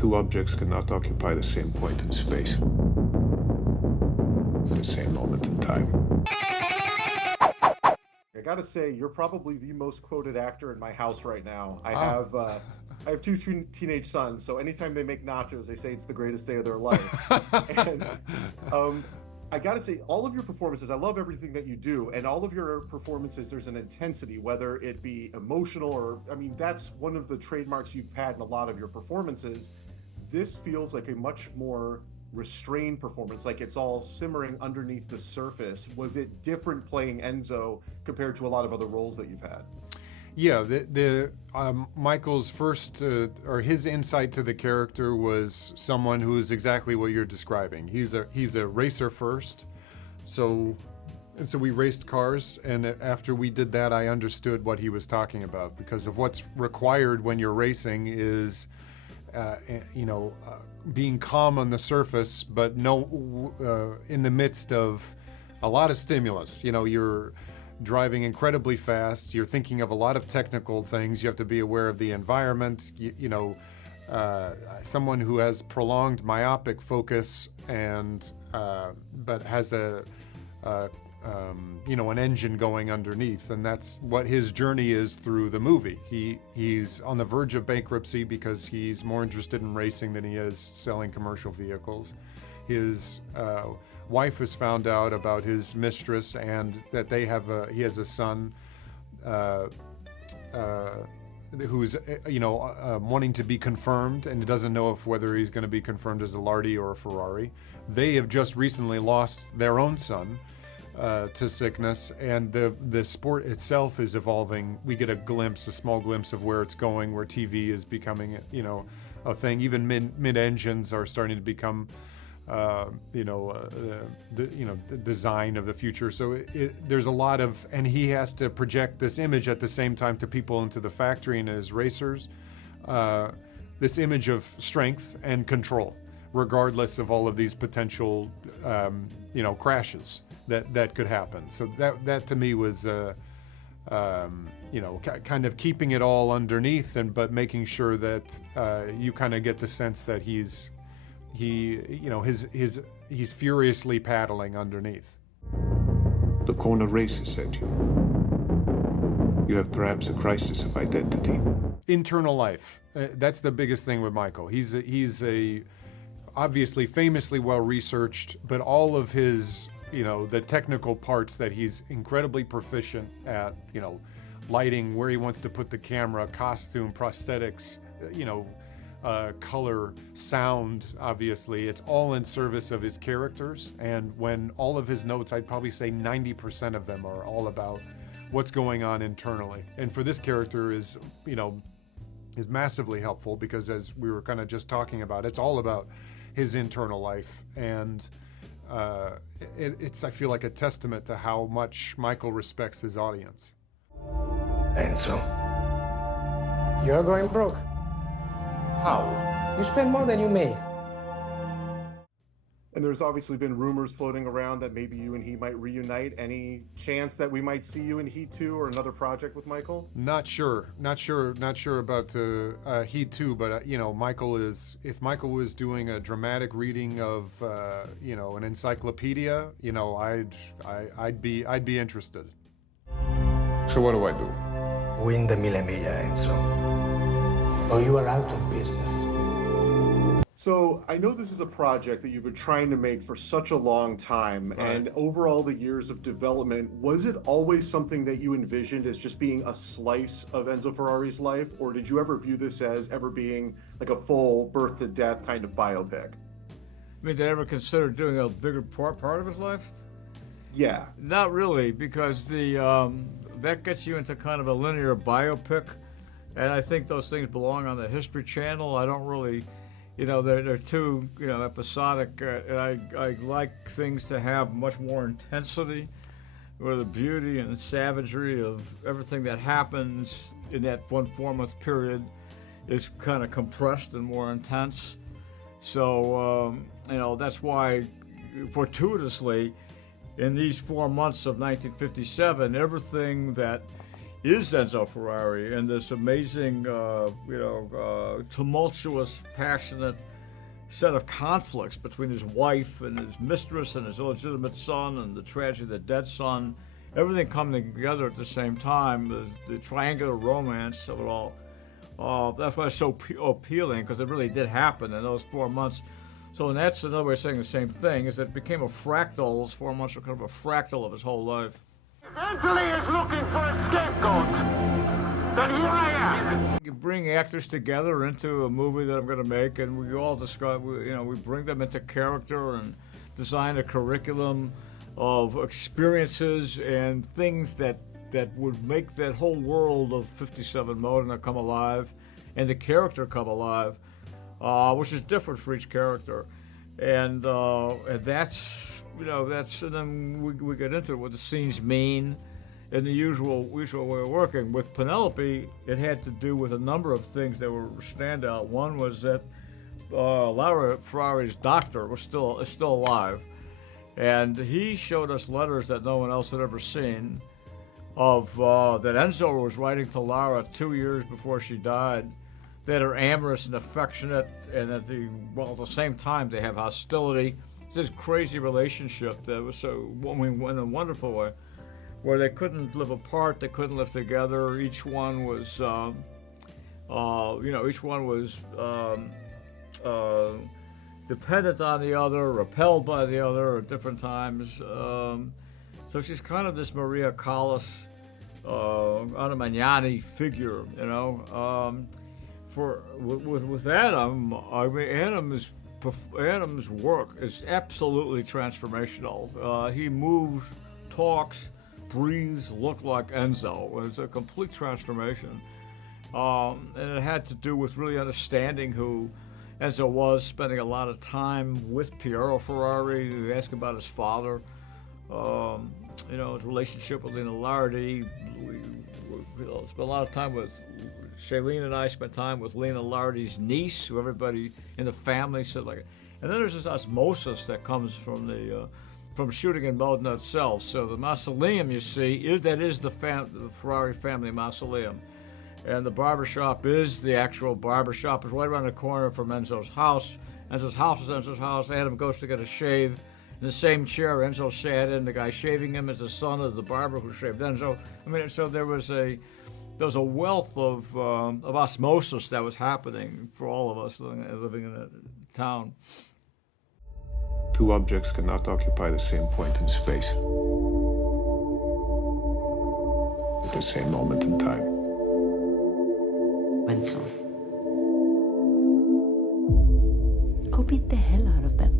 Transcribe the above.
Two objects cannot occupy the same point in space at the same moment in time. I gotta say, you're probably the most quoted actor in my house right now. Oh. I have two teenage sons, so anytime they make nachos, they say it's the greatest day of their life. And I gotta say, all of your performances, I love everything that you do, and all of your performances, there's an intensity, whether it be emotional or, I mean, that's one of the trademarks you've had in a lot of your performances. This feels like a much more restrained performance, like it's all simmering underneath the surface. Was it different playing Enzo compared to a lot of other roles that you've had? Yeah, the Michael's first or his insight to the character was someone who is exactly what you're describing. He's a racer first, so we raced cars, and after we did that, I understood what he was talking about, because of what's required when you're racing is being calm on the surface, but in the midst of a lot of stimulus. You're driving incredibly fast. You're thinking of a lot of technical things. You have to be aware of the environment. Someone who has prolonged myopic focus but has an engine going underneath, and that's what his journey is through the movie. He's on the verge of bankruptcy because he's more interested in racing than he is selling commercial vehicles. His wife has found out about his mistress and that he has a son who's wanting to be confirmed, and he doesn't know whether he's going to be confirmed as a Lardy or a Ferrari. They have just recently lost their own son to sickness, and the sport itself is evolving. We get a small glimpse of where it's going, where TV is becoming a thing. Even mid-engines are starting to become the design of the future. So there's a lot of, and he has to project this image at the same time to people into the factory and as racers, this image of strength and control, regardless of all of these potential crashes that could happen. So that to me was kind of keeping it all underneath, but making sure that you kind of get the sense that he's furiously paddling underneath. The corner races at you. You have perhaps a crisis of identity. Internal life. That's the biggest thing with Michael. He's a obviously famously well researched, but all of his the technical parts that he's incredibly proficient at, lighting, where he wants to put the camera, costume, prosthetics, color, sound, obviously. It's all in service of his characters. And when all of his notes, I'd probably say 90% of them are all about what's going on internally. And for this character is massively helpful, because as we were kind of just talking about, it's all about his internal life. And it's, I feel like, a testament to how much Michael respects his audience. Enzo. You're going broke. How? You spend more than you make. And there's obviously been rumors floating around that maybe you and he might reunite. Any chance that we might see you in Heat 2 or another project with Michael? Not sure about Heat 2, but Michael is, if Michael was doing a dramatic reading of an encyclopedia, I'd be interested. So what do I do? Win the Mille Miglia, Enzo, or you are out of business. So I know this is a project that you've been trying to make for such a long time, Right. And over all the years of development, was it always something that you envisioned as just being a slice of Enzo Ferrari's life, or did you ever view this as ever being like a full birth to death kind of biopic? I mean, did I ever consider doing a bigger part of his life? Yeah. Not really, because that gets you into kind of a linear biopic, and I think those things belong on the History Channel. I don't really, they're too, episodic. And I like things to have much more intensity, where the beauty and the savagery of everything that happens in that 1-4-month period is kind of compressed and more intense. So, that's why, fortuitously, in these 4 months of 1957, everything that is Enzo Ferrari and this amazing, tumultuous, passionate set of conflicts between his wife and his mistress and his illegitimate son and the tragedy of the dead son, everything coming together at the same time, the triangular romance of it all. That's why it's so appealing, because it really did happen in those 4 months. So that's another way of saying the same thing, is that it became a fractal. Those 4 months were kind of a fractal of his whole life. If Italy is looking for a scapegoat, then here I am. You bring actors together into a movie that I'm going to make, and we all describe, we bring them into character and design a curriculum of experiences and things that would make that whole world of 57 Modena come alive, and the character come alive, which is different for each character, and that's and then we get into what the scenes mean, and the usual way of working. With Penelope, it had to do with a number of things that were standout. One was that Laura Ferrari's doctor is still alive, and he showed us letters that no one else had ever seen of that Enzo was writing to Laura 2 years before she died, that are amorous and affectionate, and at the same time they have hostility. It's this crazy relationship that was in a wonderful way, where they couldn't live apart, they couldn't live together. Each one was, dependent on the other, repelled by the other at different times. So she's kind of this Maria Callas, Anna Magnani figure, With Adam, I mean, Adam's work is absolutely transformational. He moves, talks, breathes, look like Enzo. It's a complete transformation. And it had to do with really understanding who Enzo was, spending a lot of time with Piero Ferrari, who asked about his father, his relationship with Lina Lardi. We spent a lot of time with Shailene, and I spent time with Lina Lardi's niece, who everybody in the family said like. And then there's this osmosis that comes from shooting in Modena itself. So the mausoleum you see is the Ferrari family mausoleum, and the barbershop is the actual barbershop. It's right around the corner from Enzo's house. Enzo's house is Enzo's house. Adam goes to get a shave. In the same chair Enzo sat in, the guy shaving him is the son of the barber who shaved Enzo. I mean, so there was a wealth of osmosis that was happening for all of us living in that town. Two objects cannot occupy the same point in space at the same moment in time. Enzo, go beat the hell out of them.